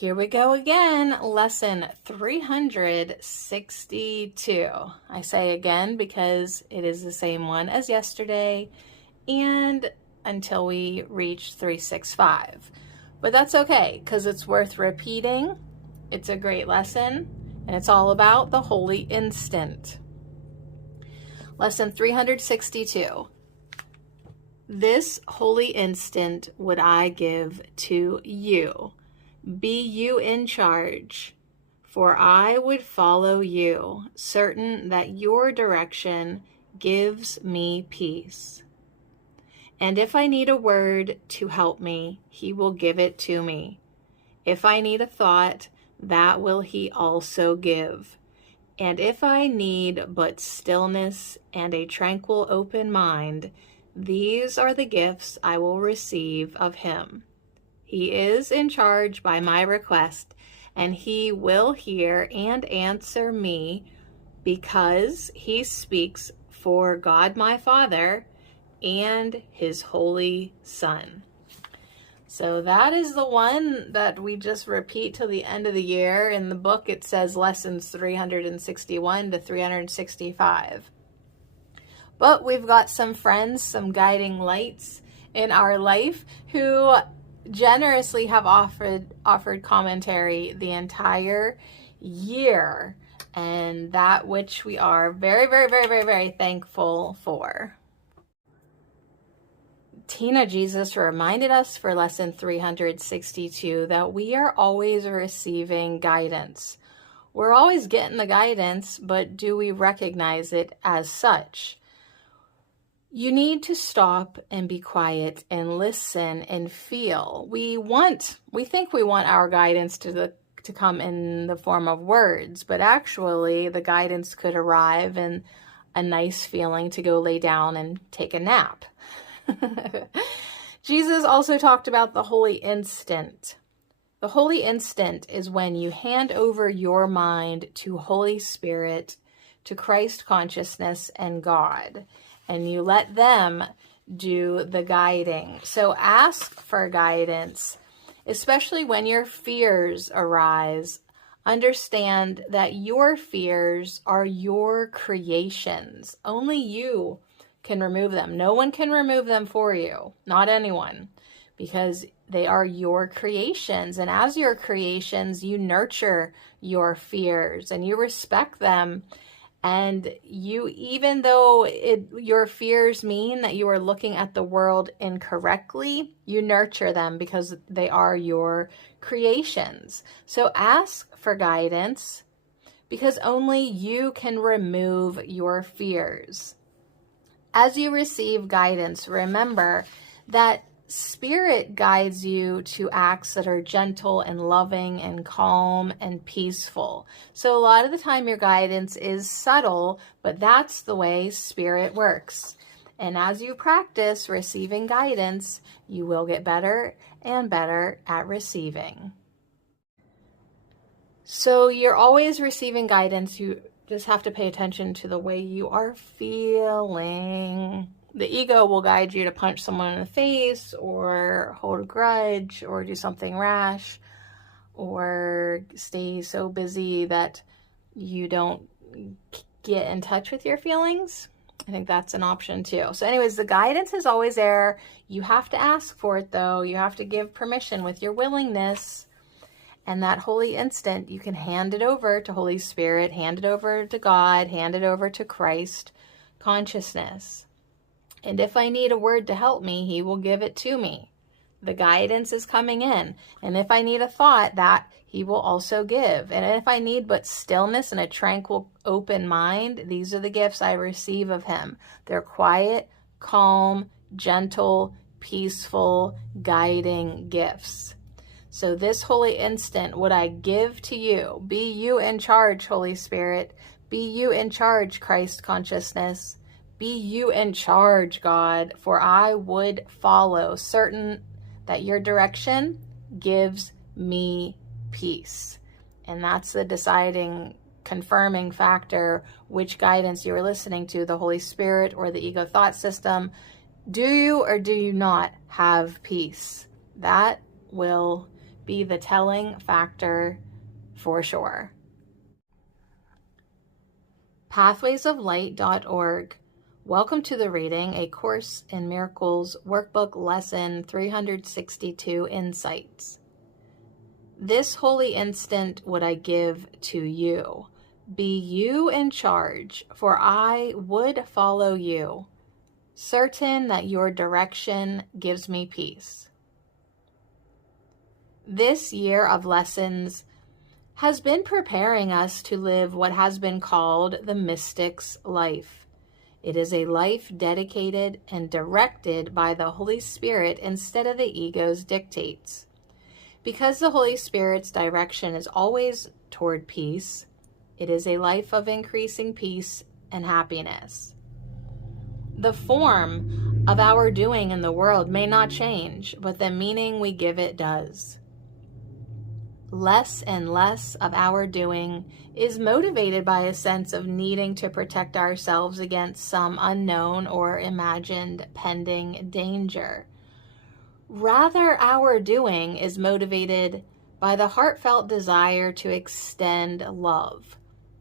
Here we go again, lesson 362. I say again because it is the same one as yesterday and until we reach 365. But that's okay because it's worth repeating. It's a great lesson and it's all about the holy instant. Lesson 362. This holy instant would I give to you. Be you in charge, for I would follow you, certain that your direction gives me peace. And if I need a word to help me, he will give it to me. If I need a thought, that will he also give. And if I need but stillness and a tranquil open mind, these are the gifts I will receive of him. He is in charge by my request, and he will hear and answer me because he speaks for God my Father and his Holy Son. So that is the one that we just repeat till the end of the year. In the book, it says lessons 361 to 365. But we've got some friends, some guiding lights in our life who generously have offered commentary the entire year, and that which we are very, very, very, very, very thankful for. Tina Jesus reminded us for lesson 362 that we are always receiving guidance. We're always getting the guidance, but do we recognize it as such? You need to stop and be quiet and listen and feel. We think we want our guidance to come in the form of words, but actually the guidance could arrive in a nice feeling to go lay down and take a nap. Jesus also talked about the holy instant. The holy instant is when you hand over your mind to Holy Spirit, to Christ consciousness and God, and you let them do the guiding. So ask for guidance, especially when your fears arise. Understand that your fears are your creations. Only you can remove them. No one can remove them for you, not anyone, because they are your creations. And as your creations, you nurture your fears and you respect them. And you, even though your fears mean that you are looking at the world incorrectly, you nurture them because they are your creations. So ask for guidance because only you can remove your fears. As you receive guidance, remember that Spirit guides you to acts that are gentle and loving and calm and peaceful. So a lot of the time your guidance is subtle, but that's the way Spirit works. And as you practice receiving guidance, you will get better and better at receiving. So you're always receiving guidance. You just have to pay attention to the way you are feeling. The ego will guide you to punch someone in the face or hold a grudge or do something rash or stay so busy that you don't get in touch with your feelings. I think that's an option too. So anyways, the guidance is always there. You have to ask for it though. You have to give permission with your willingness. And that holy instant, you can hand it over to Holy Spirit, hand it over to God, hand it over to Christ consciousness. And if I need a word to help me, he will give it to me. The guidance is coming in. And if I need a thought, that he will also give. And if I need but stillness and a tranquil, open mind, these are the gifts I receive of him. They're quiet, calm, gentle, peaceful, guiding gifts. So this holy instant would I give to you. Be you in charge, Holy Spirit. Be you in charge, Christ consciousness. Be you in charge, God, for I would follow, certain that your direction gives me peace. And that's the deciding, confirming factor, which guidance you are listening to, the Holy Spirit or the ego thought system. Do you or do you not have peace? That will be the telling factor for sure. Pathwaysoflight.org. Welcome to the reading, A Course in Miracles Workbook Lesson 362 Insights. This holy instant would I give to you. Be you in charge, for I would follow you, certain that your direction gives me peace. This year of lessons has been preparing us to live what has been called the mystic's life. It is a life dedicated and directed by the Holy Spirit instead of the ego's dictates. Because the Holy Spirit's direction is always toward peace, it is a life of increasing peace and happiness. The form of our doing in the world may not change, but the meaning we give it does. Less and less of our doing is motivated by a sense of needing to protect ourselves against some unknown or imagined pending danger. Rather, our doing is motivated by the heartfelt desire to extend love,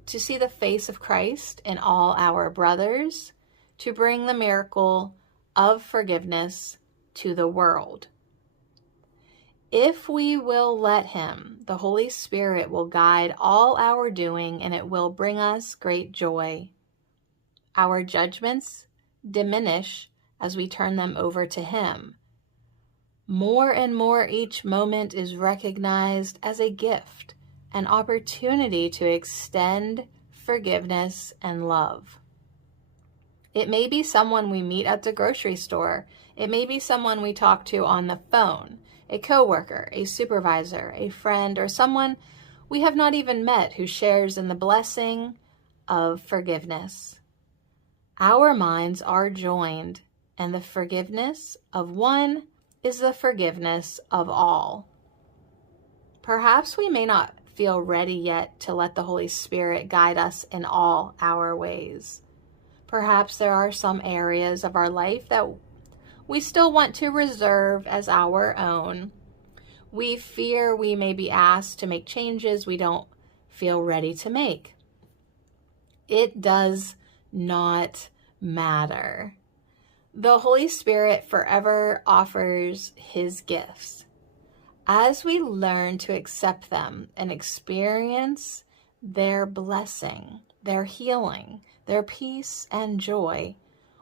to see the face of Christ in all our brothers, to bring the miracle of forgiveness to the world. If we will let Him, the Holy Spirit will guide all our doing, and it will bring us great joy. Our judgments diminish as we turn them over to Him. More and more each moment is recognized as a gift, an opportunity to extend forgiveness and love. It may be someone we meet at the grocery store. It may be someone we talk to on the phone, a coworker, a supervisor, a friend, or someone we have not even met who shares in the blessing of forgiveness. Our minds are joined, and the forgiveness of one is the forgiveness of all. Perhaps we may not feel ready yet to let the Holy Spirit guide us in all our ways. Perhaps there are some areas of our life that we still want to reserve as our own. We fear we may be asked to make changes we don't feel ready to make. It does not matter. The Holy Spirit forever offers His gifts. As we learn to accept them and experience their blessing, their healing, their peace and joy,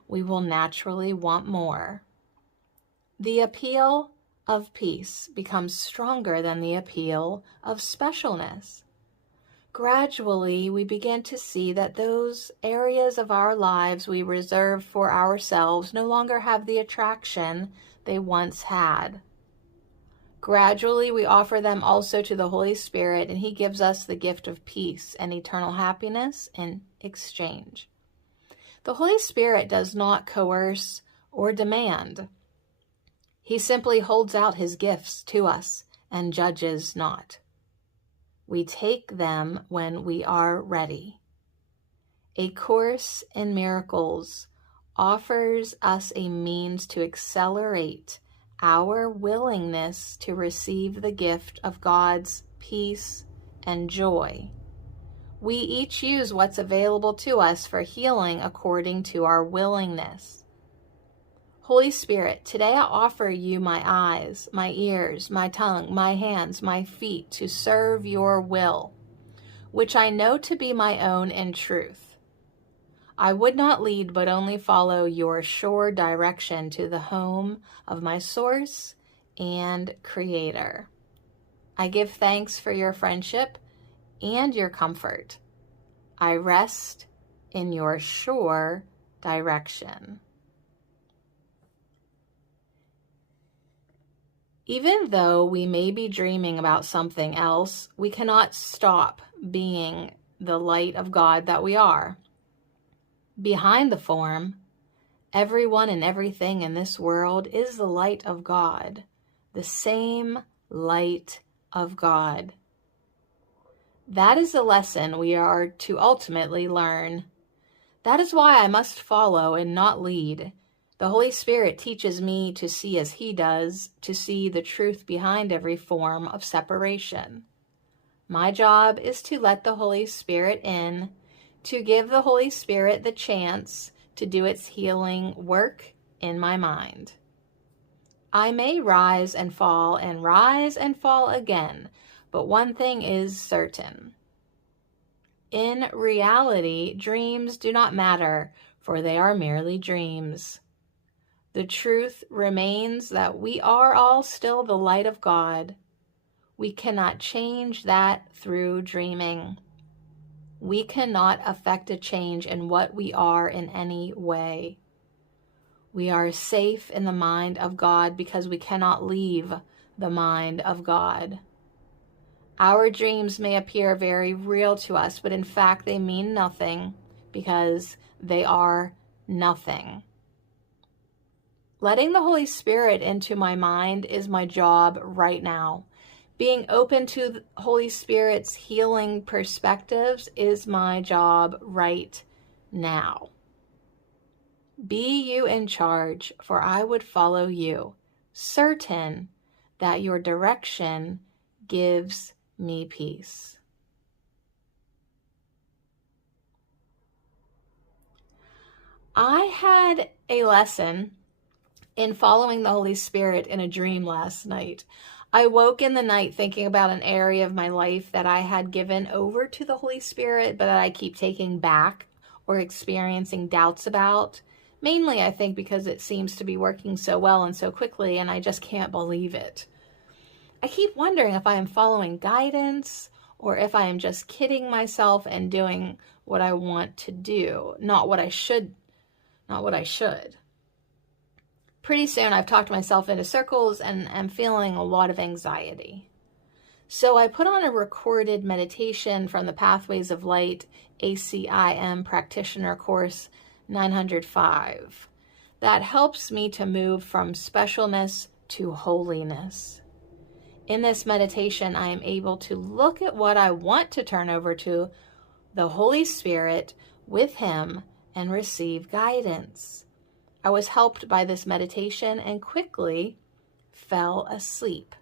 we will naturally want more. The appeal of peace becomes stronger than the appeal of specialness. Gradually, we begin to see that those areas of our lives we reserve for ourselves no longer have the attraction they once had. Gradually, we offer them also to the Holy Spirit, and He gives us the gift of peace and eternal happiness in exchange. The Holy Spirit does not coerce or demand. He simply holds out His gifts to us and judges not. We take them when we are ready. A Course in Miracles offers us a means to accelerate our willingness to receive the gift of God's peace and joy. We each use what's available to us for healing according to our willingness. Holy Spirit, today I offer you my eyes, my ears, my tongue, my hands, my feet to serve your will, which I know to be my own in truth. I would not lead, but only follow your sure direction to the home of my source and creator. I give thanks for your friendship and your comfort. I rest in your sure direction. Even though we may be dreaming about something else, we cannot stop being the light of God that we are. Behind the form, everyone and everything in this world is the light of God, the same light of God. That is the lesson we are to ultimately learn. That is why I must follow and not lead, The Holy Spirit teaches me to see as He does, to see the truth behind every form of separation. My job is to let the Holy Spirit in, to give the Holy Spirit the chance to do its healing work in my mind. I may rise and fall again, but one thing is certain. In reality, dreams do not matter, for they are merely dreams. The truth remains that we are all still the light of God. We cannot change that through dreaming. We cannot affect a change in what we are in any way. We are safe in the mind of God because we cannot leave the mind of God. Our dreams may appear very real to us, but in fact they mean nothing because they are nothing. Letting the Holy Spirit into my mind is my job right now. Being open to the Holy Spirit's healing perspectives is my job right now. Be you in charge, for I would follow you, certain that your direction gives me peace. I had a lesson in following the Holy Spirit in a dream last night. I woke in the night thinking about an area of my life that I had given over to the Holy Spirit, but that I keep taking back or experiencing doubts about. Mainly, I think, because it seems to be working so well and so quickly, and I just can't believe it. I keep wondering if I am following guidance or if I am just kidding myself and doing what I want to do, not what I should. Pretty soon I've talked myself into circles and am feeling a lot of anxiety. So I put on a recorded meditation from the Pathways of Light ACIM Practitioner Course 905 that helps me to move from specialness to holiness. In this meditation, I am able to look at what I want to turn over to the Holy Spirit with Him and receive guidance. I was helped by this meditation and quickly fell asleep.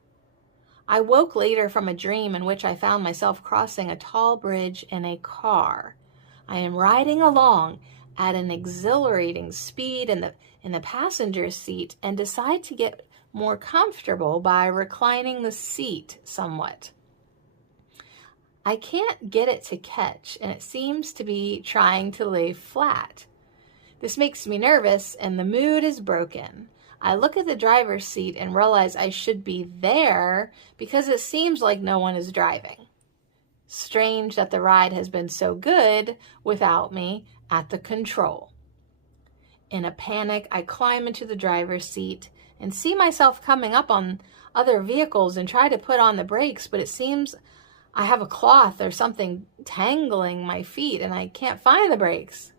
I woke later from a dream in which I found myself crossing a tall bridge in a car. I am riding along at an exhilarating speed in the passenger seat and decide to get more comfortable by reclining the seat somewhat. I can't get it to catch, and it seems to be trying to lay flat. This makes me nervous, and the mood is broken. I look at the driver's seat and realize I should be there because it seems like no one is driving. Strange that the ride has been so good without me at the control. In a panic, I climb into the driver's seat and see myself coming up on other vehicles and try to put on the brakes, but it seems I have a cloth or something tangling my feet and I can't find the brakes.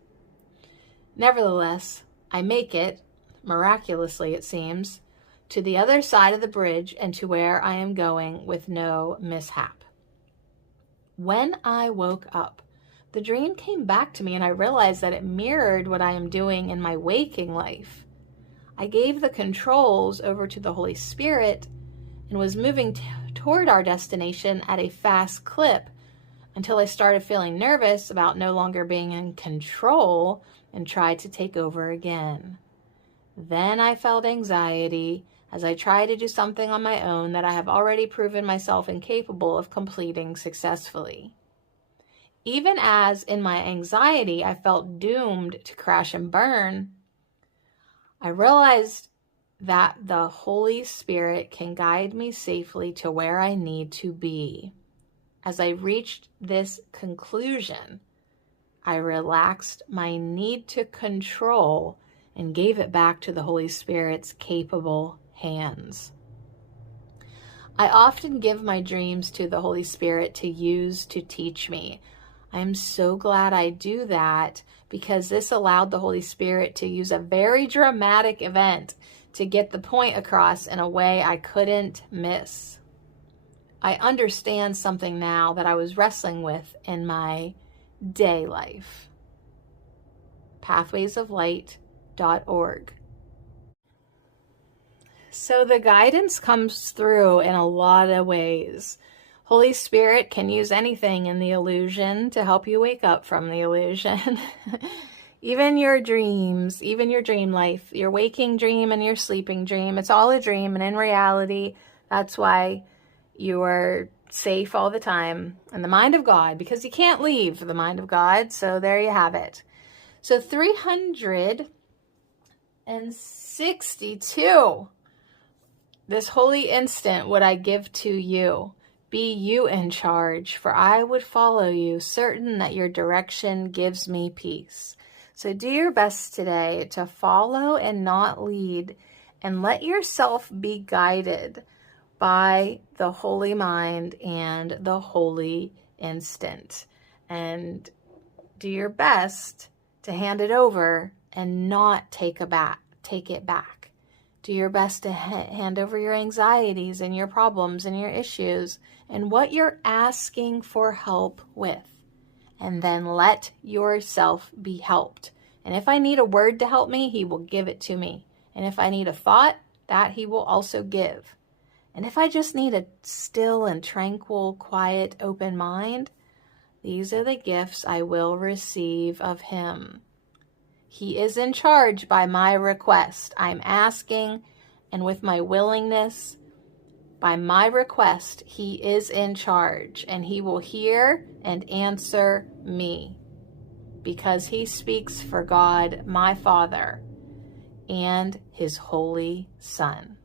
Nevertheless, I make it, miraculously it seems, to the other side of the bridge and to where I am going with no mishap. When I woke up, the dream came back to me and I realized that it mirrored what I am doing in my waking life. I gave the controls over to the Holy Spirit and was moving toward our destination at a fast clip until I started feeling nervous about no longer being in control and tried to take over again. Then I felt anxiety as I tried to do something on my own that I have already proven myself incapable of completing successfully. Even as in my anxiety I felt doomed to crash and burn, I realized that the Holy Spirit can guide me safely to where I need to be. As I reached this conclusion, I relaxed my need to control and gave it back to the Holy Spirit's capable hands. I often give my dreams to the Holy Spirit to use to teach me. I am so glad I do that because this allowed the Holy Spirit to use a very dramatic event to get the point across in a way I couldn't miss. I understand something now that I was wrestling with in my day life. pathwaysoflight.org. So the guidance comes through in a lot of ways. Holy Spirit can use anything in the illusion to help you wake up from the illusion. Even your dreams, even your dream life, your waking dream and your sleeping dream, it's all a dream. And in reality, that's why you are safe all the time in the mind of God, because you can't leave the mind of God. So there you have it. So 362. This holy instant would I give to you. Be you in charge, for I would follow you, certain that your direction gives me peace. So do your best today to follow and not lead, and let yourself be guided by the holy mind and the holy instant. And do your best to hand it over and not take it back. Do your best to hand over your anxieties and your problems and your issues and what you're asking for help with. And then let yourself be helped. And if I need a word to help me, he will give it to me. And if I need a thought, that he will also give. And if I just need a still and tranquil, quiet, open mind, these are the gifts I will receive of him. He is in charge by my request. I'm asking, and with my willingness, by my request, he is in charge, and he will hear and answer me, because he speaks for God, my Father, and his Holy Son.